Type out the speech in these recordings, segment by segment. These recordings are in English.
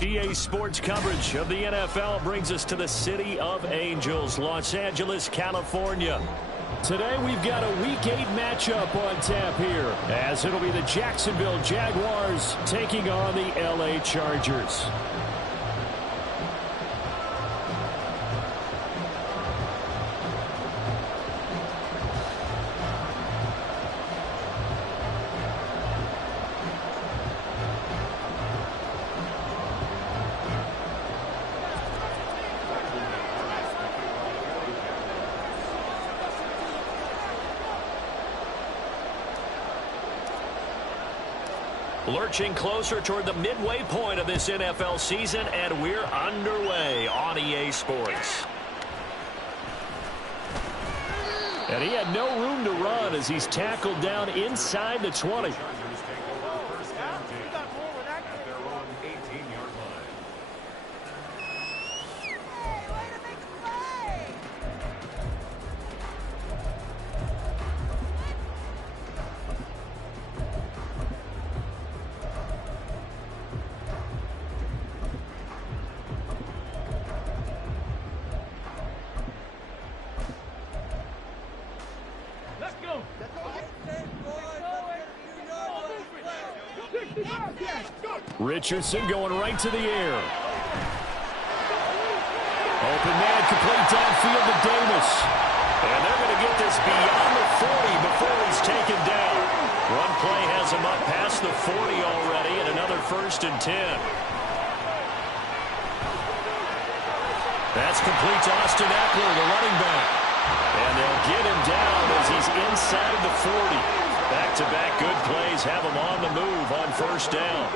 EA Sports coverage of the NFL brings us to the City of Angels, Los Angeles, California. Today we've got a Week 8 matchup on tap here, as it'll be the Jacksonville Jaguars taking on the LA Chargers. Lurching closer toward the midway point of this NFL season, and we're underway on EA Sports. And he had no room to run as he's tackled down inside the 20. Richardson going right to the air. Open man, complete downfield to Davis. And they're going to get this beyond the 40 before he's taken down. One play has him up past the 40 already, and another 1st and 10. That's complete to Austin Eckler, the running back. And they'll get him down as he's inside of the 40. Back-to-back good plays have him on the move on 1st down.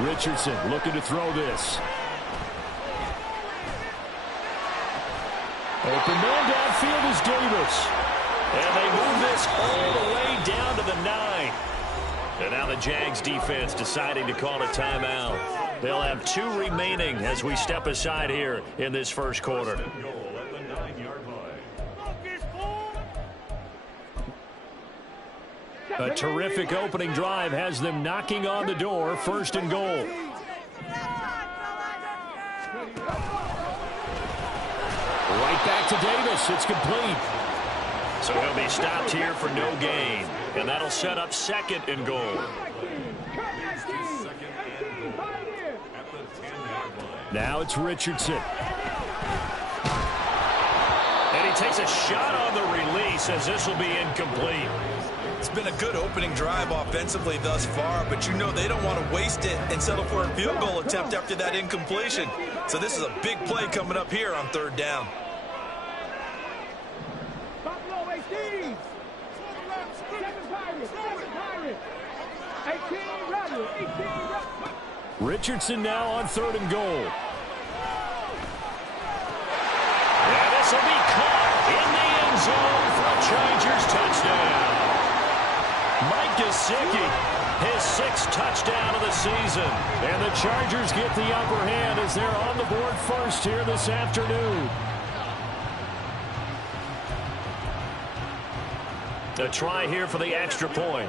Richardson looking to throw this. Open man downfield is Davis. And they move this all the way down to the 9. And now the Jags defense deciding to call a timeout. They'll have 2 remaining as we step aside here in this 1st quarter. A terrific opening drive has them knocking on the door. 1st and goal. Right back to Davis. It's complete. So he'll be stopped here for no gain. And that'll set up 2nd and goal. Now it's Richardson. And he takes a shot on the release as this will be incomplete. It's been a good opening drive offensively thus far, but you know they don't want to waste it and settle for a field goal attempt after that incompletion. So this is a big play coming up here on 3rd down. Richardson now on 3rd and goal. And this will be caught in the end zone for a Chargers touchdown. Mike Gesicki, his 6th touchdown of the season. And the Chargers get the upper hand as they're on the board first here this afternoon. A try here for the extra point.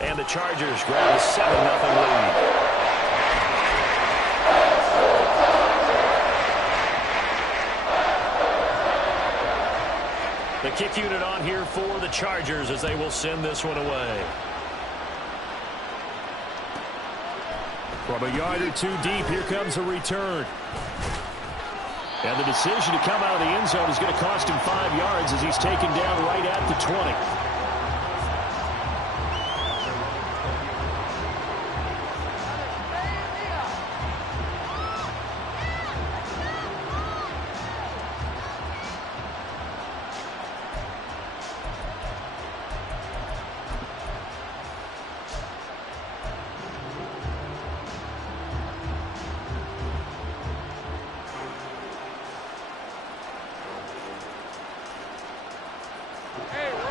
And the Chargers grab a 7-0 lead. The kick unit on here for the Chargers as they will send this one away. From a yard or 2 deep, here comes a return. And the decision to come out of the end zone is going to cost him 5 yards as he's taken down right at the 20.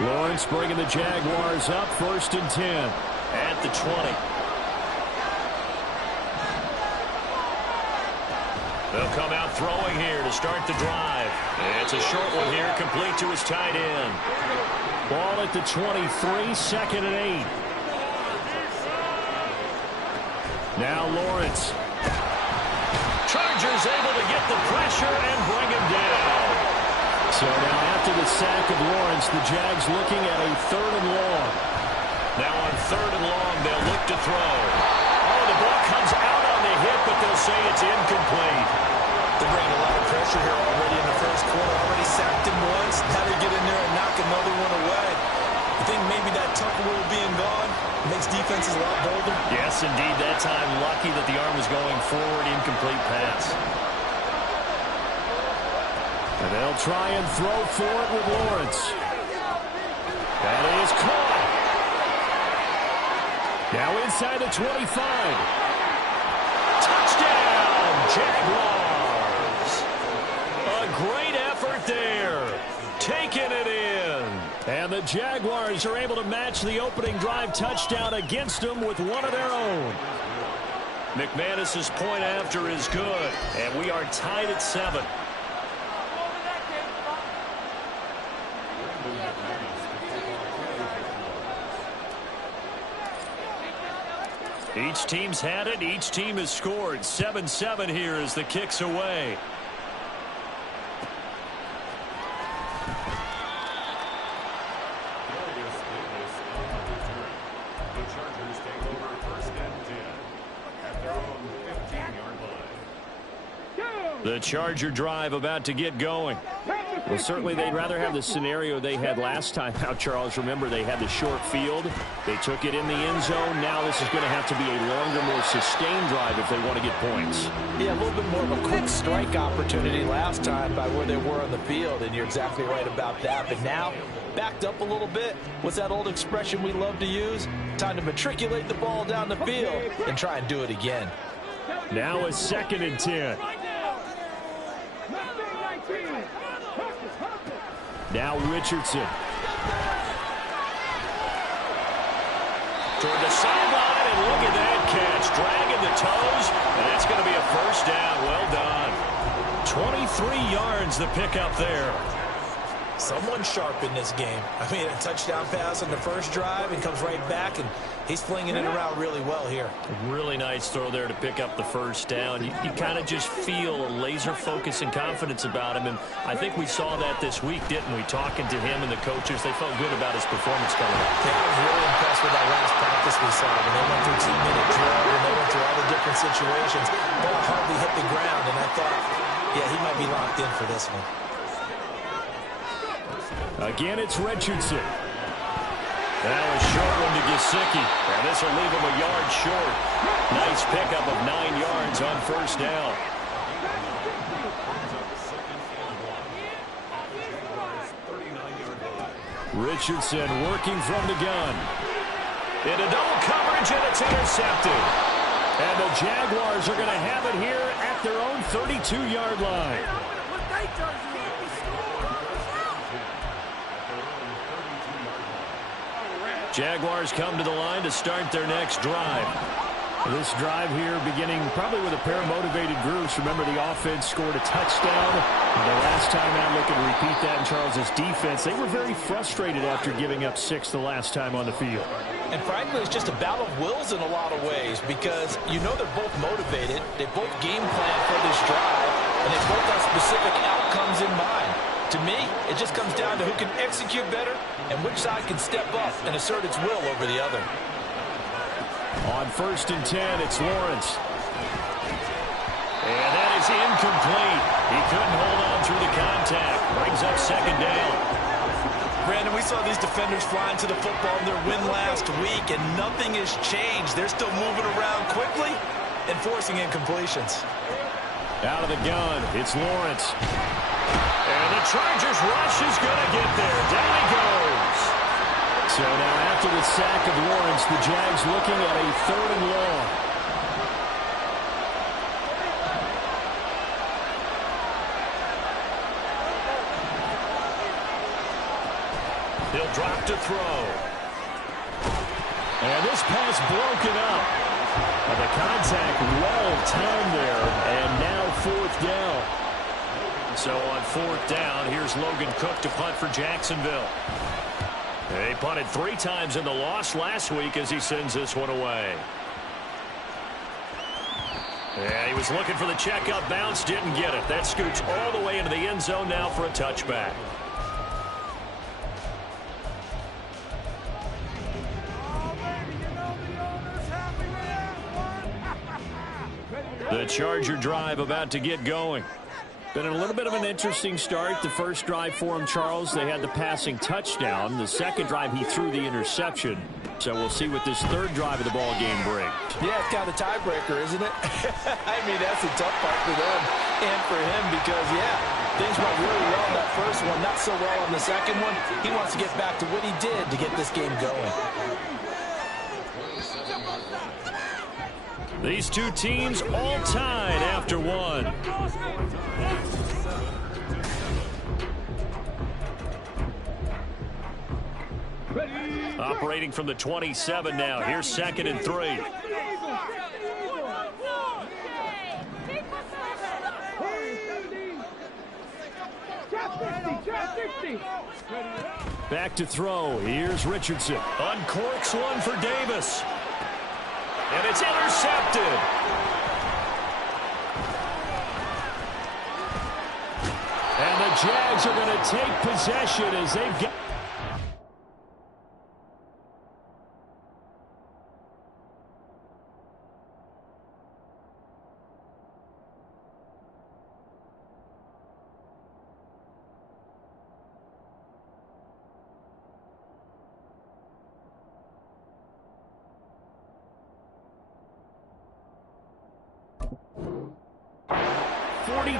Lawrence bringing the Jaguars up, 1st and 10 at the 20. They'll come out throwing here to start the drive. It's a short one here, complete to his tight end. Ball at the 23, second and 8. Now Lawrence. Chargers able to get the pressure and bring him down. So now after the sack of Lawrence, the Jags looking at a 3rd and long. Now on 3rd and long, they'll look to throw. Oh, the ball comes out on the hit, but they'll say it's incomplete. They're bringing a lot of pressure here already in the first quarter. Already sacked him once. Now they get in there and knock another one away. I think maybe that Tucker rule being gone makes defenses a lot bolder. Yes, indeed. That time, lucky that the arm was going forward. Incomplete pass. And they'll try and throw for it with Lawrence. That is caught. Now inside the 25. Touchdown, Jaguars. A great effort there. Taking it in. And the Jaguars are able to match the opening drive touchdown against them with one of their own. McManus's point after is good. And we are tied at 7. Each team's had it. Each team has scored. 7-7 here as the kick's away. The Charger drive about to get going. Well, certainly they'd rather have the scenario they had last time out, Charles. Remember, they had the short field. They took it in the end zone. Now this is going to have to be a longer, more sustained drive if they want to get points. Yeah, a little bit more of a quick strike opportunity last time by where they were on the field, and you're exactly right about that. But now, backed up a little bit. What's that old expression we love to use? Time to matriculate the ball down the field and try and do it again. Now a 2nd and 10. Now Richardson. Toward the sideline, and look at that catch. Dragging the toes, and that's going to be a 1st down. Well done. 23 yards the pickup there. Someone sharp in this game. I mean, a touchdown pass on the first drive and comes right back, and he's flinging it around really well here. Really nice throw there to pick up the 1st down. You kind of just feel a laser focus and confidence about him, and I think we saw that this week, didn't we? Talking to him and the coaches, they felt good about his performance coming up. Yeah, I was really impressed with that last practice we saw when they went through 2-minute drill and they went through all the different situations. Ball hardly hit the ground, and I thought, yeah, he might be locked in for this one. Again, it's Richardson. Now a short one to Gesicki. And this will leave him a yard short. Nice pickup of 9 yards on 1st down. Richardson working from the gun. Into double coverage, and it's intercepted. And the Jaguars are going to have it here at their own 32-yard line. Jaguars come to the line to start their next drive. This drive here beginning probably with a pair of motivated groups. Remember, the offense scored a touchdown. The last time out, looking to repeat that in Charles's defense. They were very frustrated after giving up 6 the last time on the field. And frankly, it's just a battle of wills in a lot of ways because you know they're both motivated. They both game plan for this drive, and they both have specific outcomes in mind. To me, it just comes down to who can execute better and which side can step up and assert its will over the other. On 1st and 10, it's Lawrence. And that is incomplete. He couldn't hold on through the contact. Brings up 2nd down. Brandon, we saw these defenders flying to the football in their win last week, and nothing has changed. They're still moving around quickly and forcing incompletions. Out of the gun, it's Lawrence. And the Chargers rush is going to get there. Down he goes. So now after the sack of Lawrence, the Jags looking at a 3rd and long. He'll drop to throw. And this pass broken up. And the contact well timed there. And now 4th down. So on 4th down, here's Logan Cook to punt for Jacksonville. He punted 3 times in the loss last week as he sends this one away. Yeah, he was looking for the checkup bounce, didn't get it. That scoots all the way into the end zone now for a touchback. The Charger drive about to get going. Been a little bit of an interesting start. The first drive for him, Charles, they had the passing touchdown. The second drive, he threw the interception. So we'll see what this third drive of the ball game brings. Yeah, it's kind of a tiebreaker, isn't it? I mean, that's a tough part for them and for him because, yeah, things went really well in that first one, not so well on the second one. He wants to get back to what he did to get this game going. These two teams all tied after one. Operating from the 27 now. Here's 2nd and 3. Back to throw. Here's Richardson. Uncorks one for Davis. And it's intercepted. And the Jags are going to take possession as they've got...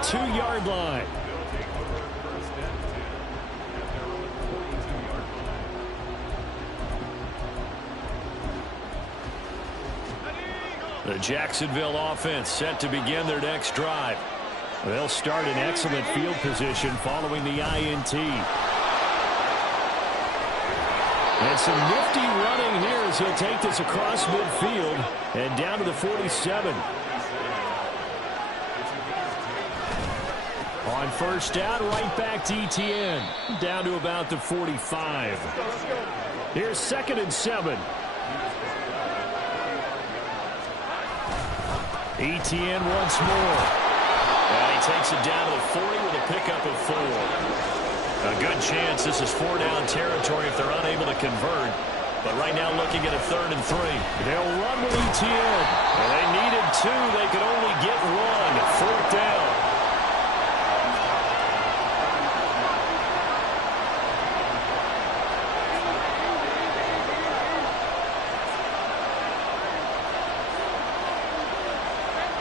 Two-yard line. The Jacksonville offense set to begin their next drive. They'll start in excellent field position following the INT. And some nifty running here as he'll take this across midfield and down to the 47. On first down, right back to Etienne. Down to about the 45. Here's 2nd and 7. Etienne once more. And he takes it down to the 40 with a pickup of 4. A good chance this is 4-down territory if they're unable to convert. But right now looking at a 3rd and 3. They'll run with Etienne. And they needed 2. They could only get 1. 4th down.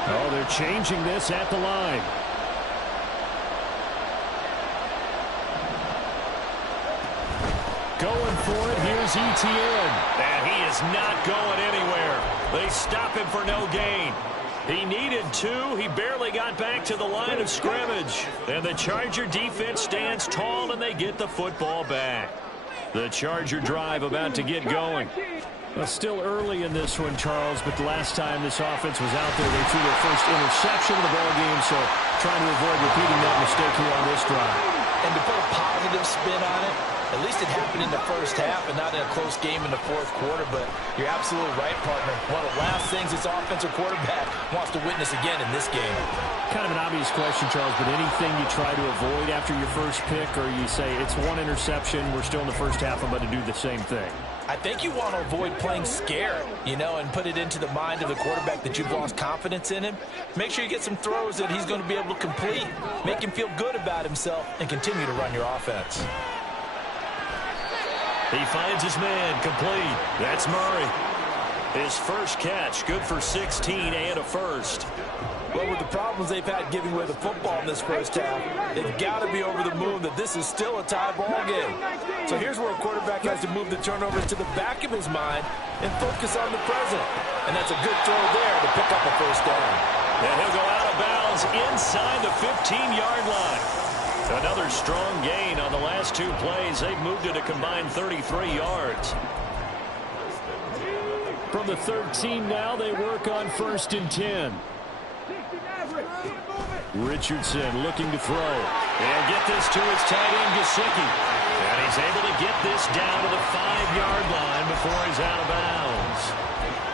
Oh, they're changing this at the line. Going for it. Here's Etienne. And he is not going anywhere. They stop him for no gain. He needed 2. He barely got back to the line of scrimmage. And the Charger defense stands tall, and they get the football back. The Charger drive about to get going. Well, still early in this one, Charles, but the last time this offense was out there, they threw their first interception of the ball game, so trying to avoid repeating that mistake here on this drive. And to put a positive spin on it, at least it happened in the first half and not in a close game in the 4th quarter, but you're absolutely right, partner. One of the last things this offensive quarterback wants to witness again in this game. Kind of an obvious question, Charles, but anything you try to avoid after your first pick, or you say it's 1 interception, we're still in the first half, I'm going to do the same thing? I think you want to avoid playing scared, you know, and put it into the mind of the quarterback that you've lost confidence in him. Make sure you get some throws that he's going to be able to complete, make him feel good about himself, and continue to run your offense. He finds his man complete. That's Murray. His first catch, good for 16 and a first. Well, with the problems they've had giving away the football in this first half, they've got to be over the moon that this is still a tie ball game. So here's where a quarterback has to move the turnovers to the back of his mind and focus on the present. And that's a good throw there to pick up a first down. And he'll go out of bounds inside the 15-yard line. Another strong gain on the last 2 plays. They've moved it a combined 33 yards. From the 13 now, they work on 1st and 10. Richardson looking to throw. And get this to his tight end, Gesicki. And he He's able to get this down to the 5-yard line before he's out of bounds.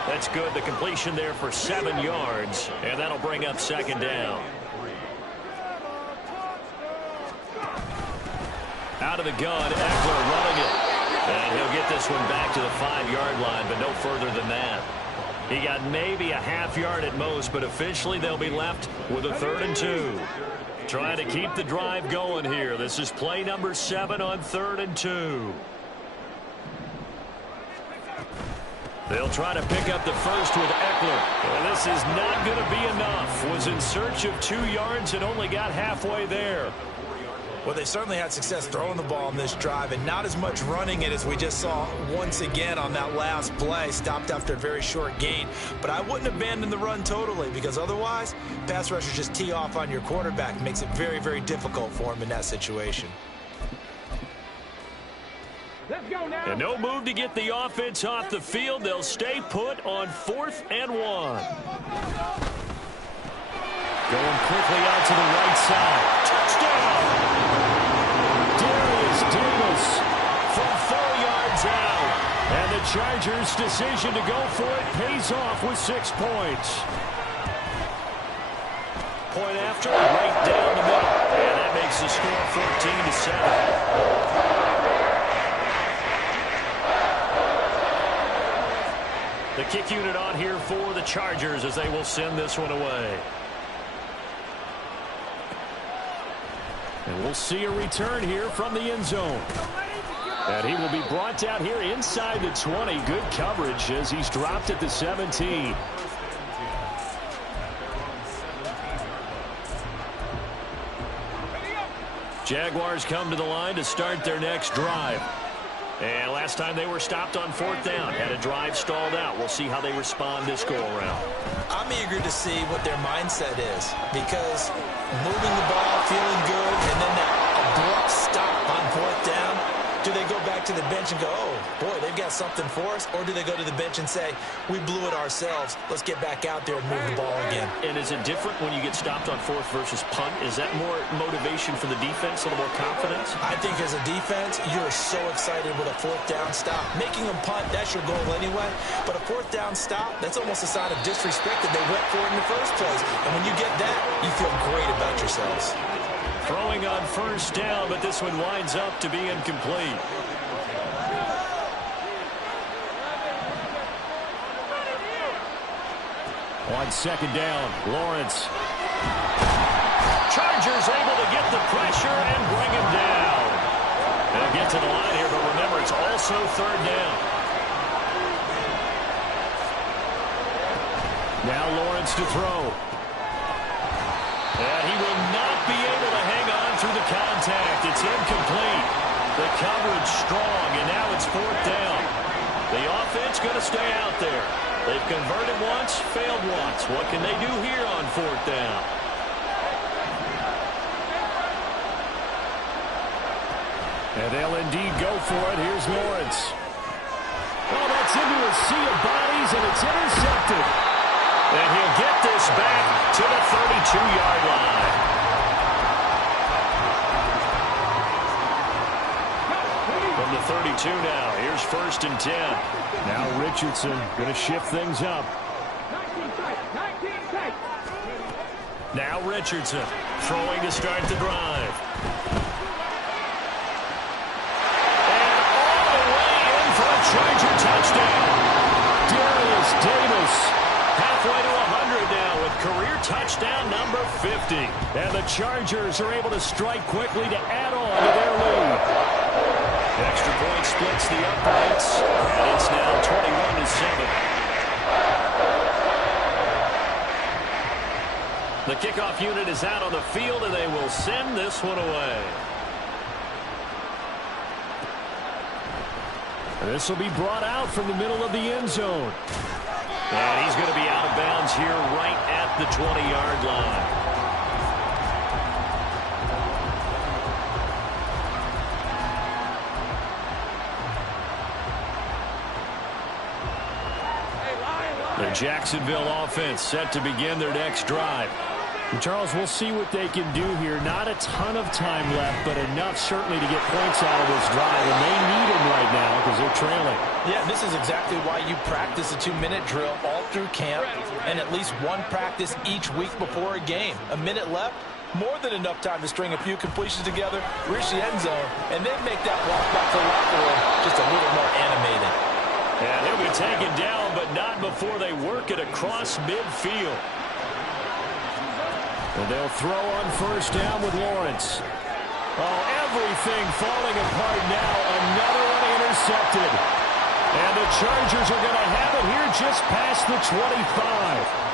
That's good. The completion there for 7 yards, and that'll bring up second down. Out of the gun, Eckler running it. And he'll get this one back to the 5-yard line, but no further than that. He got maybe a half yard at most, but officially they'll be left with a 3rd and 2. Trying to keep the drive going here. This is play number 7 on 3rd and 2. They'll try to pick up the first with Eckler. And this is not going to be enough. Was in search of 2 yards and only got halfway there. Well, they certainly had success throwing the ball on this drive and not as much running it as we just saw once again on that last play. Stopped after a very short gain. But I wouldn't abandon the run totally because otherwise, pass rushers just tee off on your quarterback. It makes it very, very difficult for him in that situation. And no move to get the offense off the field. They'll stay put on 4th and 1. Going quickly out to the right side. Touchdown! Davis from 4 yards out. And the Chargers' decision to go for it pays off with 6 points. Point after, right down the middle. And that makes the score 14-7. The kick unit on here for the Chargers as they will send this one away. And we'll see a return here from the end zone. And he will be brought down here inside the 20. Good coverage as he's dropped at the 17. Jaguars come to the line to start their next drive. And last time they were stopped on 4th down. Had a drive stalled out. We'll see how they respond this go-around. I'm eager to see what their mindset is because moving the ball, feeling good, and then that abrupt stop on 4th down, do they go back to the bench and go, oh, boy, they've got something for us? Or do they go to the bench and say, we blew it ourselves. Let's get back out there and move the ball again. And is it different when you get stopped on 4th versus punt? Is that more motivation for the defense, a little more confidence? I think as a defense, you're so excited with a 4th down stop. Making them punt, that's your goal anyway. But a 4th down stop, that's almost a sign of disrespect that they went for it in the first place. And when you get that, you feel great about yourselves. Throwing on 1st down, but this one winds up to be incomplete. On 2nd down, Lawrence. Chargers able to get the pressure and bring him down. They'll get to the line here, but remember, it's also 3rd down. Now Lawrence to throw. And he will not be able to hang on through the contact. It's incomplete. The coverage strong, and now it's 4th down. The offense going to stay out there. They've converted once, failed once. What can they do here on 4th down? And they'll indeed go for it. Here's Lawrence. Oh, that's into a sea of bodies, and it's intercepted. And he'll get this back to the 32-yard line. From the 32 now, here's 1st and 10. Now Richardson going to shift things up. Now Richardson throwing to start the drive. And all the way in for a Charger touchdown. Davis. Halfway to 100 now with career touchdown number 50. And the Chargers are able to strike quickly to add on to their lead. Extra point splits the uprights. And it's now 21-7. The kickoff unit is out on the field, and they will send this one away. This will be brought out from the middle of the end zone. And he's going to be out of bounds here right at the 20-yard line. The Jacksonville offense set to begin their next drive. Charles, we'll see what they can do here. Not a ton of time left, but enough certainly to get points out of this drive, and they need them right now because they're trailing. Yeah, this is exactly why you practice a 2-minute drill all through camp and at least one practice each week before a game. A minute left, more than enough time to string a few completions together, reach the end zone, and then make that walk back to the locker room just a little more animated. Yeah, they'll be taken down, but not before they work it across midfield. And they'll throw on first down with Lawrence. Oh, everything falling apart now. Another one intercepted. And the Chargers are going to have it here just past the 25.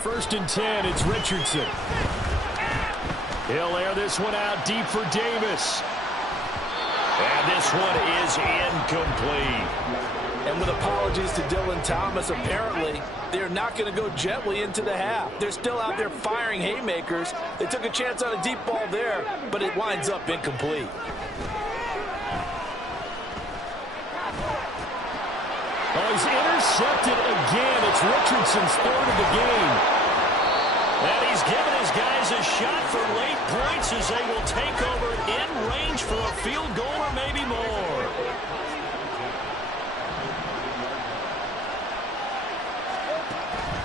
First and 10, it's Richardson. He'll air this one out deep for Davis. And this one is incomplete. And with apologies to Dylan Thomas, apparently they're not going to go gently into the half. They're still out there firing haymakers. They took a chance on a deep ball there, but it winds up incomplete. Oh, he's intercepted again. It's Richardson's third of the game. And he's given his guys a shot for late points as they will take over in range for a field goal or maybe more.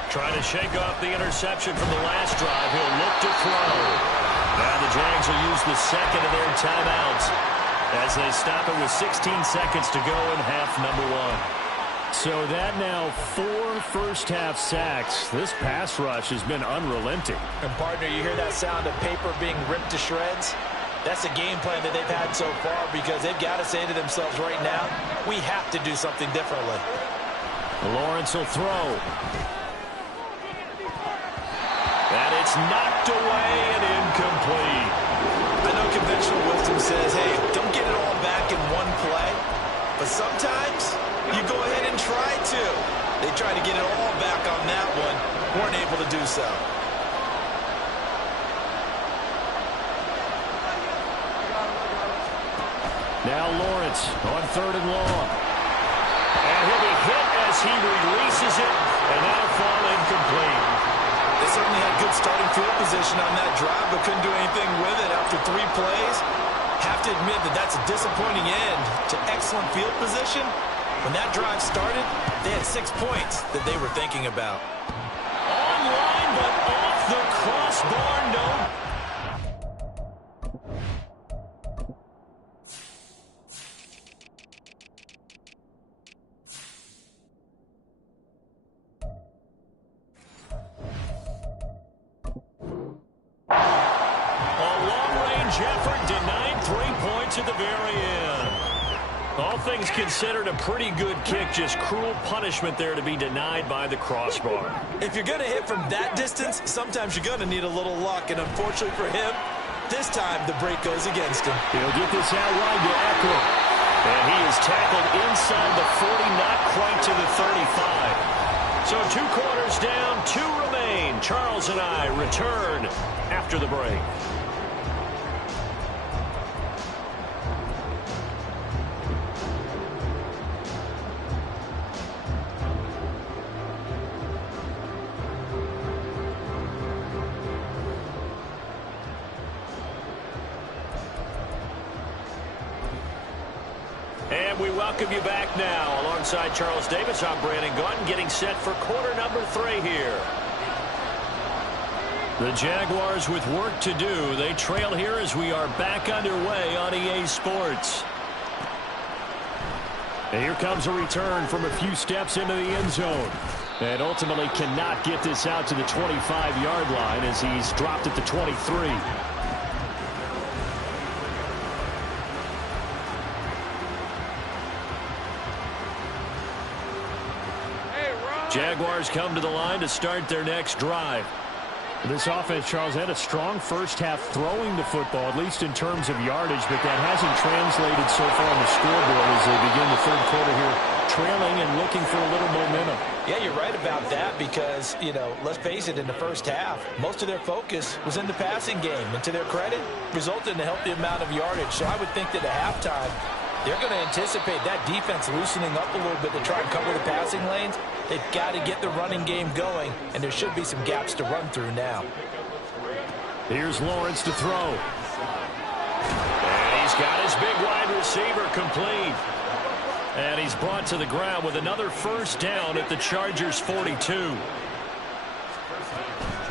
Trying to shake off the interception from the last drive. He'll look to throw. Now the Jags will use the second of their timeouts as they stop it with 16 seconds to go in half number one. So that now 4 first-half sacks. This pass rush has been unrelenting. And, partner, you hear that sound of paper being ripped to shreds? That's the game plan that they've had so far because they've got to say to themselves right now, we have to do something differently. Lawrence will throw. And it's knocked away and incomplete. I know conventional wisdom says, hey, don't get it all back in one play. But sometimes you go ahead and try to. They tried to get it all back on that one. Weren't able to do so. Now Lawrence on third and long. And he'll be hit as he releases it. And that'll fall incomplete. They certainly had good starting field position on that drive, but couldn't do anything with it after 3 plays. Have to admit that that's a disappointing end to excellent field position. When that drive started, they had 6 points that they were thinking about. Online, but off the crossbar, no. A long-range effort denied 3 points at the very end. All things considered, a pretty good kick. Just cruel punishment there to be denied by the crossbar. If you're going to hit from that distance, sometimes you're going to need a little luck. And unfortunately for him, this time the break goes against him. He'll get this out wide to Eckler. And he is tackled inside the 40, not quite to the 35. So 2 quarters down, 2 remain. Charles and I return after the break. And we welcome you back now. Alongside Charles Davis, I'm Brandon Gunn, getting set for quarter number 3 here. The Jaguars with work to do. They trail here as we are back underway on EA Sports. And here comes a return from a few steps into the end zone. And ultimately cannot get this out to the 25-yard line as he's dropped at the 23. Jaguars come to the line to start their next drive. This offense, Charles, had a strong first half throwing the football, at least in terms of yardage, but that hasn't translated so far on the scoreboard as they begin the third quarter here, trailing and looking for a little momentum. Yeah, you're right about that because, you know, let's face it, in the first half, most of their focus was in the passing game. And to their credit, resulted in a healthy amount of yardage. So I would think that at halftime, they're going to anticipate that defense loosening up a little bit to try and cover the passing lanes. They've got to get the running game going, and there should be some gaps to run through now. Here's Lawrence to throw. And he's got his big wide receiver complete. And he's brought to the ground with another first down at the Chargers' 42.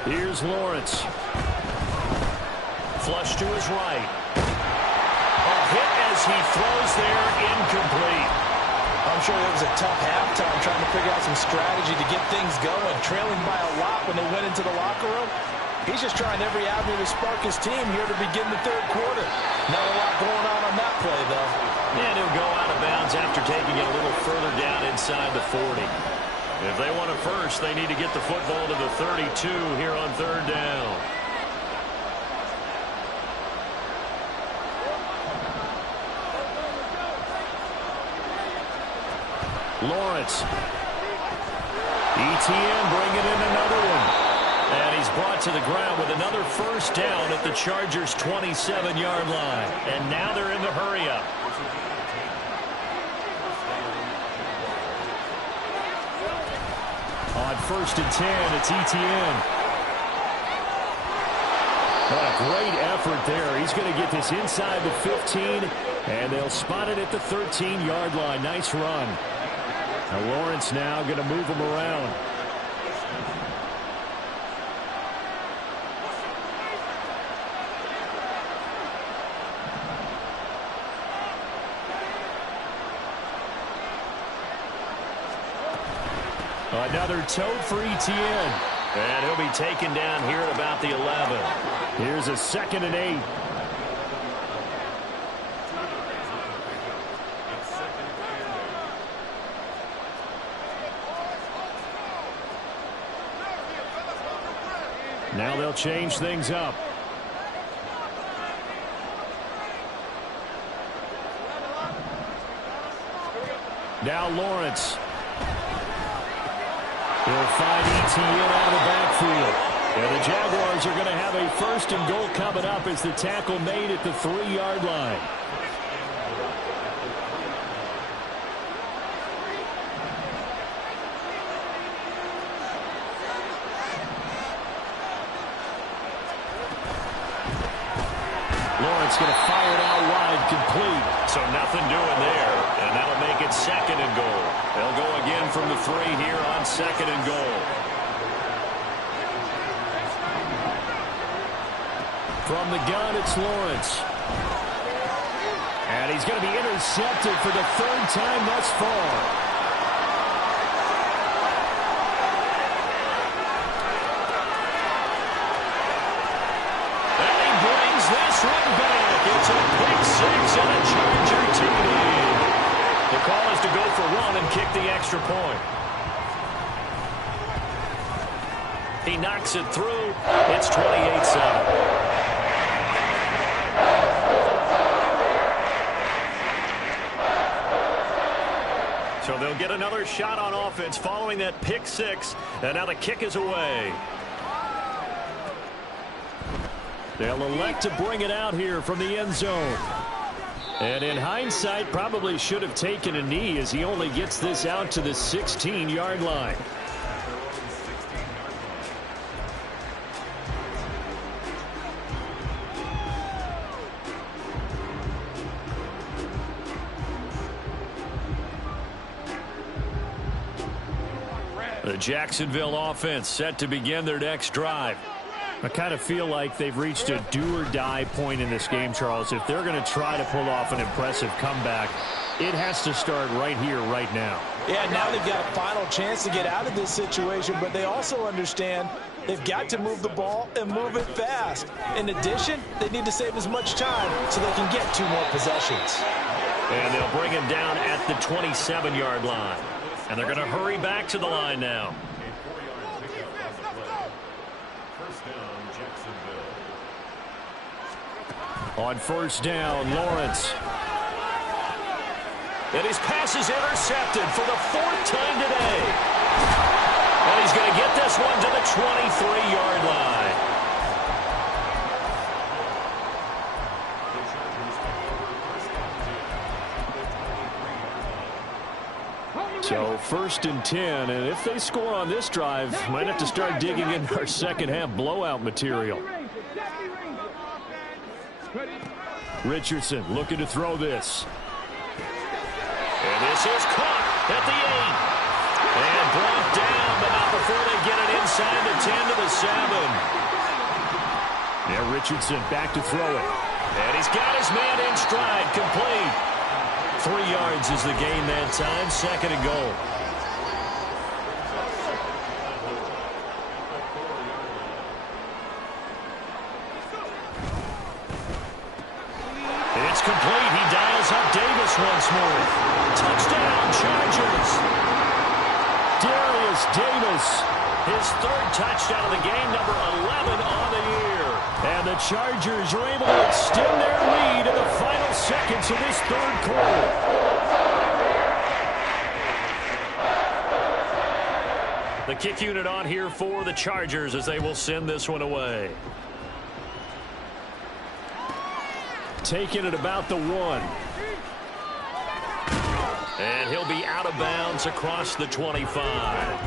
Here's Lawrence. Flush to his right. A hit as he throws there, incomplete. I'm sure it was a tough halftime trying to figure out some strategy to get things going. Trailing by a lot when they went into the locker room. He's just trying every avenue to spark his team here to begin the third quarter. Not a lot going on that play, though. And he'll go out of bounds after taking it a little further down inside the 40. If they want a first, they need to get the football to the 32 here on third down. Lawrence. ETN bringing in another one. And he's brought to the ground with another first down at the Chargers' 27-yard line. And now they're in the hurry-up. On 1st and 10, it's ETN. What a great effort there. He's going to get this inside the 15, and they'll spot it at the 13-yard line. Nice run. Now Lawrence now going to move him around. Another tote for ETN. And he'll be taken down here at about the 11. Here's a 2nd and 8. Now they'll change things up. Now Lawrence. He'll find ETN out of the backfield. And the Jaguars are going to have a 1st and goal coming up as the tackle made at the 3-yard line. Lawrence going to fire it out wide, complete. So nothing doing there. And that'll make it 2nd and goal. They'll go again from the 3 here on 2nd and goal. From the gun, it's Lawrence. And he's going to be intercepted for the 3rd time thus far. And he brings this one back. It's a pick 6 and a Charger TD. The call is to go for 1 and kick the extra point. He knocks it through. It's 28-7. So they'll get another shot on offense following that pick 6. And now the kick is away. They'll elect to bring it out here from the end zone. And in hindsight, probably should have taken a knee as he only gets this out to the 16-yard line. The Jacksonville offense set to begin their next drive. I kind of feel like they've reached a do-or-die point in this game, Charles. If they're going to try to pull off an impressive comeback, it has to start right here, right now. Yeah, now they've got a final chance to get out of this situation, but they also understand they've got to move the ball and move it fast. In addition, they need to save as much time so they can get 2 more possessions. And they'll bring him down at the 27-yard line. And they're going to hurry back to the line now. On first down, Lawrence. And his pass is intercepted for the 4th time today. And he's going to get this one to the 23-yard line. So 1st and 10, and if they score on this drive, might have to start digging in our second half blowout material. Richardson looking to throw this. And this is caught at the 8. And brought down, but not before they get it inside the 10 to the 7. Now Richardson back to throw it. And he's got his man in stride, complete. 3 yards is the gain that time, 2nd and goal. It's complete. He dials up Davis once more. Touchdown, Chargers. Darius Davis, his 3rd touchdown of the game, number 11 on the year. And the Chargers are able to extend their lead in the final seconds of this 3rd quarter. The kick unit on here for the Chargers as they will send this one away. Taking it about the 1. And he'll be out of bounds across the 25.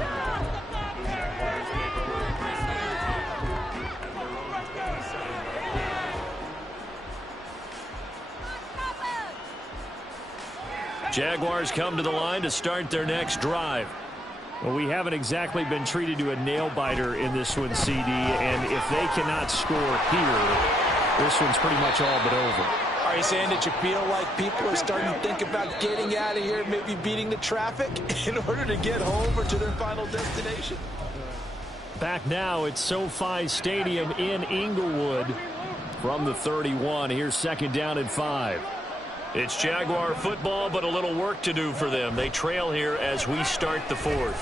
Jaguars come to the line to start their next drive. Well, we haven't exactly been treated to a nail-biter in this one, CD, and if they cannot score here, this one's pretty much all but over. Are you saying that you feel like people are starting to think about getting out of here, maybe beating the traffic in order to get home or to their final destination? Back now at SoFi Stadium in Inglewood from the 31. Here's 2nd down and 5. It's Jaguar football, but a little work to do for them. They trail here as we start the 4th.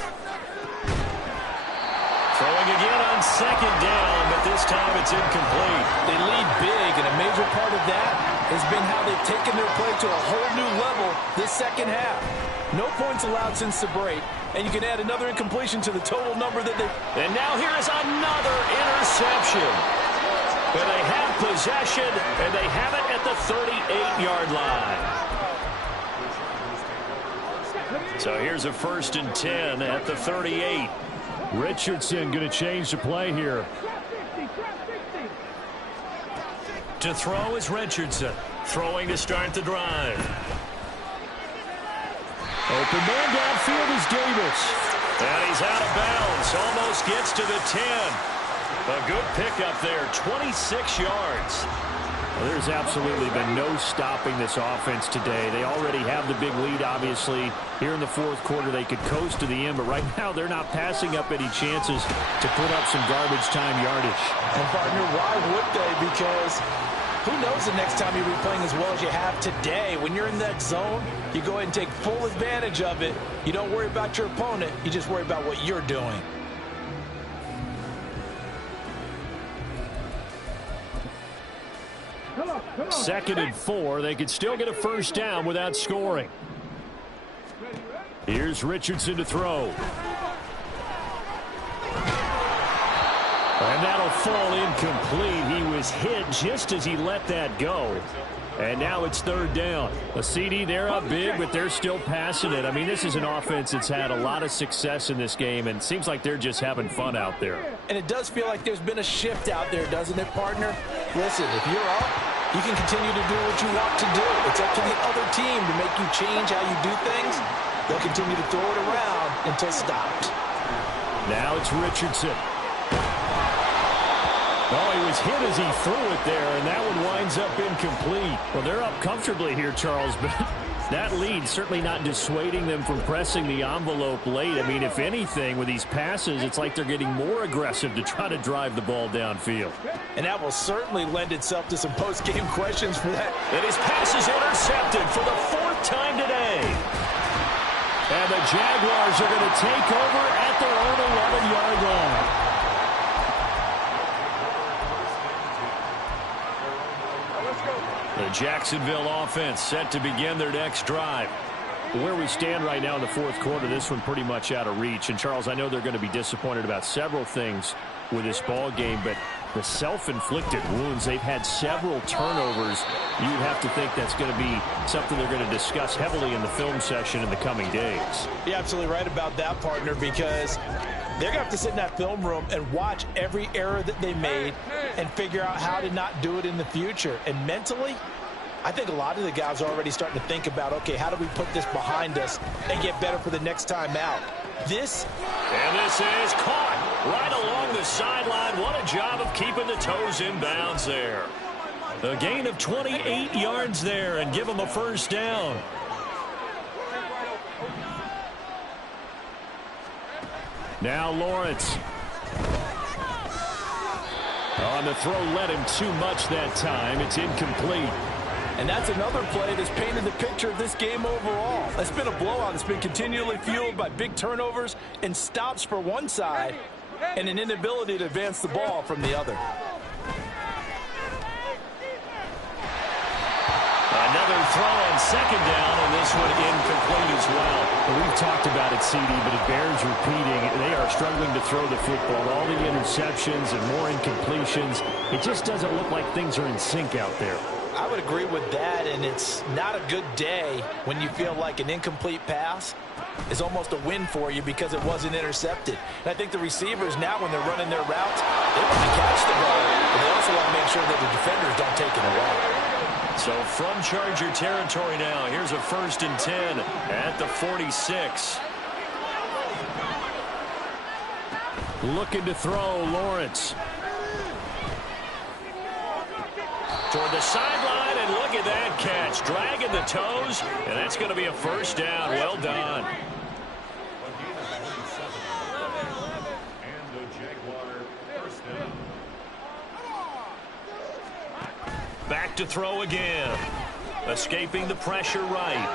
Throwing again on 2nd down, but this time it's incomplete. They lead big, and a major part of that has been how they've taken their play to a whole new level this second half. No points allowed since the break, and you can add another incompletion to the total number that they... And now here is another interception. But they have possession, and they have it at the 38-yard line. So here's a 1st and 10 at the 38. Richardson going to change the play here. To throw is Richardson. Throwing to start the drive. Open man downfield is Davis. And he's out of bounds. Almost gets to the 10. A good pickup there, 26 yards. Well, there's absolutely been no stopping this offense today. They already have the big lead, obviously. Here in the 4th quarter, they could coast to the end, but right now they're not passing up any chances to put up some garbage time yardage. And, partner, why would they? Because who knows the next time you'll be playing as well as you have today. When you're in that zone, you go ahead and take full advantage of it. You don't worry about your opponent. You just worry about what you're doing. Second and 4. They could still get a 1st down without scoring. Here's Richardson to throw. And that'll fall incomplete. He was hit just as he let that go. And now it's 3rd down. A CD, they're up big, but they're still passing it. I mean, this is an offense that's had a lot of success in this game, and it seems like they're just having fun out there. And it does feel like there's been a shift out there, doesn't it, partner? Listen, if you're up, you can continue to do what you want to do. It's up to the other team to make you change how you do things. They'll continue to throw it around until stopped. Now it's Richardson. Oh, he was hit as he threw it there, and that one winds up incomplete. Well, they're up comfortably here, Charles, but that lead certainly not dissuading them from pressing the envelope late. I mean, if anything, with these passes, it's like they're getting more aggressive to try to drive the ball downfield. And that will certainly lend itself to some post-game questions for that. And his pass is intercepted for the 4th time today. And the Jaguars are going to take over at their own 11-yard line. The Jacksonville offense set to begin their next drive. Where we stand right now in the fourth quarter, this one pretty much out of reach. And, Charles, I know they're going to be disappointed about several things with this ball game, but the self-inflicted wounds, they've had several turnovers. You would have to think that's going to be something they're going to discuss heavily in the film session in the coming days. You're absolutely right about that, partner, because they're going to have to sit in that film room and watch every error that they made and figure out how to not do it in the future. And mentally, I think a lot of the guys are already starting to think about, okay, how do we put this behind us and get better for the next time out? And this is caught right along the sideline. What a job of keeping the toes in bounds there. A gain of 28 yards there and give them a first down. Now Lawrence. On the throw, led him too much that time. It's incomplete. And that's another play that's painted the picture of this game overall. It's been a blowout. It's been continually fueled by big turnovers and stops for one side and an inability to advance the ball from the other. Another throw on second down, and this one incomplete as well. We've talked about it, CD, but it bears repeating. They are struggling to throw the football. All the interceptions and more incompletions. It just doesn't look like things are in sync out there. I would agree with that, and it's not a good day when you feel like an incomplete pass is almost a win for you because it wasn't intercepted. And I think the receivers now, when they're running their routes, they want to catch the ball, but they also want to make sure that the defenders don't take it away. So from Charger territory now, here's a 1st and 10 at the 46. Looking to throw, Lawrence. Toward the sideline, and look at that catch. Dragging the toes, and that's going to be a first down. Well done. Back to throw again. Escaping the pressure right.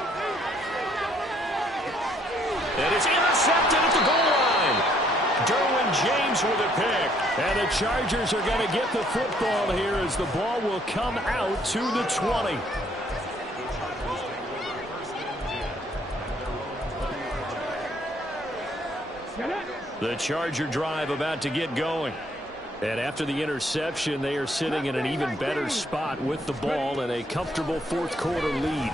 And it's intercepted at the goal line. Derwin James with a pick. And the Chargers are going to get the football here as the ball will come out to the 20. The Charger drive about to get going. And after the interception, they are sitting in an even better spot with the ball and a comfortable fourth quarter lead.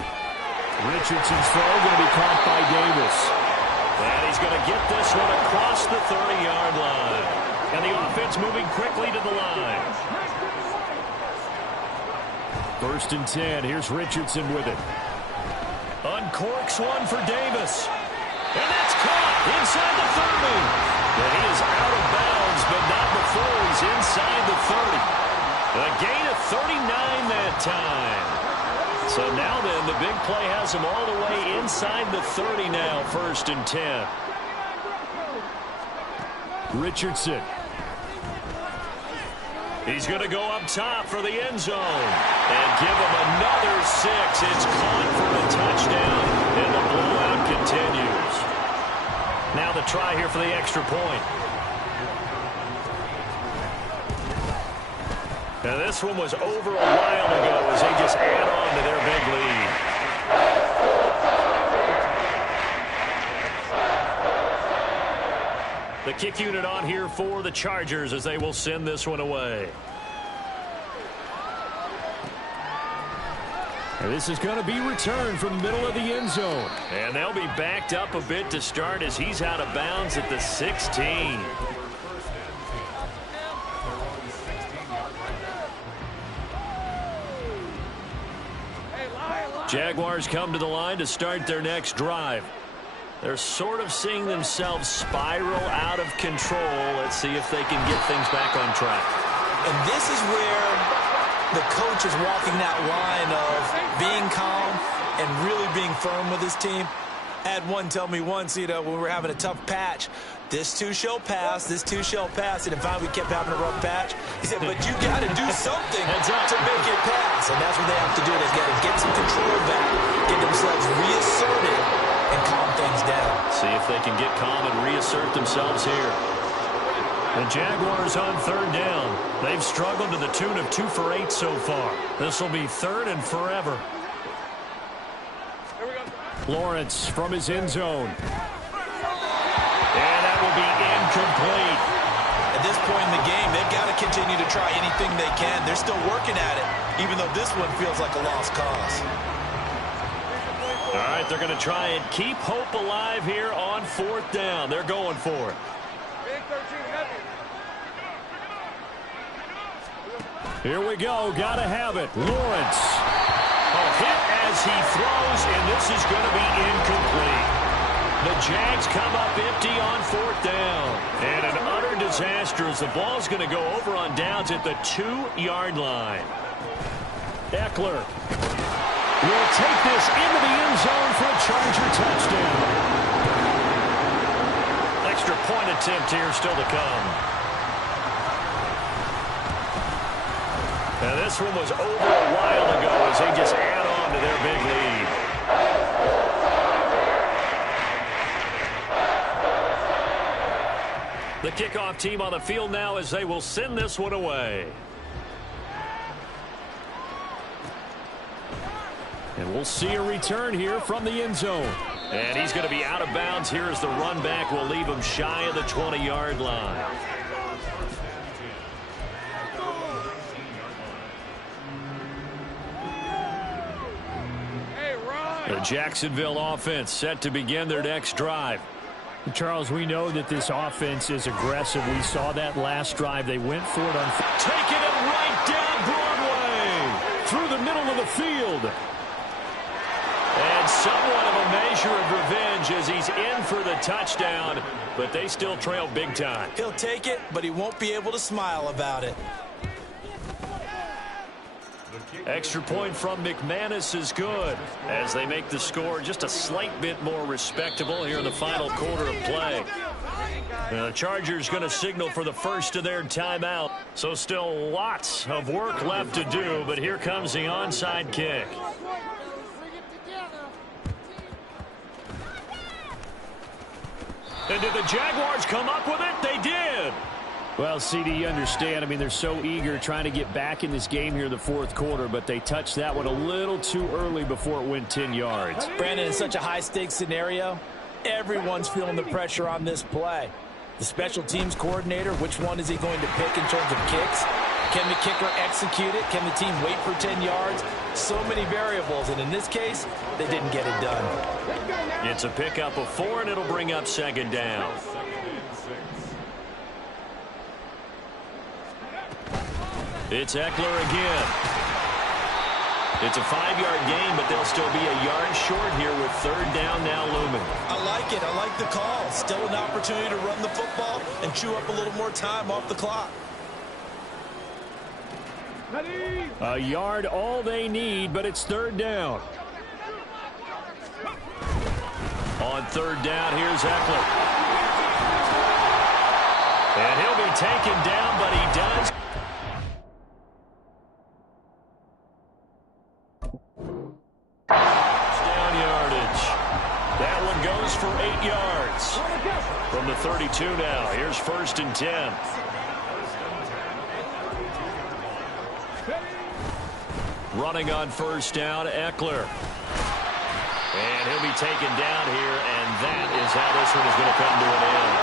Richardson's throw going to be caught by Davis. And he's going to get this one across the 30-yard line. And the offense moving quickly to the line. 1st and 10. Here's Richardson with it. Uncorks one for Davis. And that's caught inside the 30. And he is out of bounds, but not before he's inside the 30. A gain of 39 that time. So now then, the big play has him all the way inside the 30 now, 1st and 10. Richardson. He's going to go up top for the end zone. And give him another 6. It's caught for a touchdown, and the blowout continues. Now the try here for the extra point. Now this one was over a while ago as they just add on to their big lead. The kick unit on here for the Chargers as they will send this one away. And this is going to be returned from the middle of the end zone. And they'll be backed up a bit to start as he's out of bounds at the 16. Jaguars come to the line to start their next drive. They're sort of seeing themselves spiral out of control. Let's see if they can get things back on track. And this is where the coach is walking that line of being calm and really being firm with his team. I had one tell me once, when we were having a tough patch, this too shall pass, this too shall pass. And finally we kept having a rough patch. He said, but you got to do something to make it pass. And that's what they have to do. They've got to get some control back, get themselves reasserted, and calm things down. See if they can get calm and reassert themselves here. The Jaguars on third down. They've struggled to the tune of 2 for 8 so far. This will be third and forever. Lawrence from his end zone. And that will be incomplete. At this point in the game, they've got to continue to try anything they can. They're still working at it, even though this one feels like a lost cause. All right, they're going to try and keep hope alive here on fourth down. They're going for it. Here we go. Got to have it. Lawrence. A hit as he throws, and this is going to be incomplete. The Jags come up empty on fourth down. And an utter disaster as the ball's going to go over on downs at the 2-yard line. Eckler will take this into the end zone for a Charger touchdown. Extra point attempt here still to come. Now this one was over a while ago as they just add on to their big lead. The kickoff team on the field now as they will send this one away. And we'll see a return here from the end zone. And he's going to be out of bounds here as the run back will leave him shy of the 20-yard line. The Jacksonville offense set to begin their next drive. Charles, we know that this offense is aggressive. We saw that last drive. They went for it on... Taking it right down Broadway. Through the middle of the field. And somewhat of a measure of revenge as he's in for the touchdown. But they still trail big time. He'll take it, but he won't be able to smile about it. Extra point from McManus is good as they make the score just a slight bit more respectable here in the final quarter of play. Now, the Chargers going to signal for the first of their timeout. So still lots of work left to do, but here comes the onside kick. And did the Jaguars come up with it? They did. Well, CD, you understand. I mean, they're so eager trying to get back in this game here in the fourth quarter, but they touched that one a little too early before it went 10 yards. Brandon, in such a high-stakes scenario, everyone's feeling the pressure on this play. The special teams coordinator, which one is he going to pick in terms of kicks? Can the kicker execute it? Can the team wait for 10 yards? So many variables, and in this case, they didn't get it done. It's a pickup of 4, and it'll bring up second down. It's Eckler again. It's a 5-yard gain, but they'll still be a yard short here with third down now looming. I like it. I like the call. Still an opportunity to run the football and chew up a little more time off the clock. A yard all they need, but it's third down. On third down, here's Eckler. And he'll be taken down, but he does. Down yardage. That one goes for 8 yards. From the 32 now, here's first and 10. Running on first down, Eckler. And he'll be taken down here, and that is how this one is going to come to an end.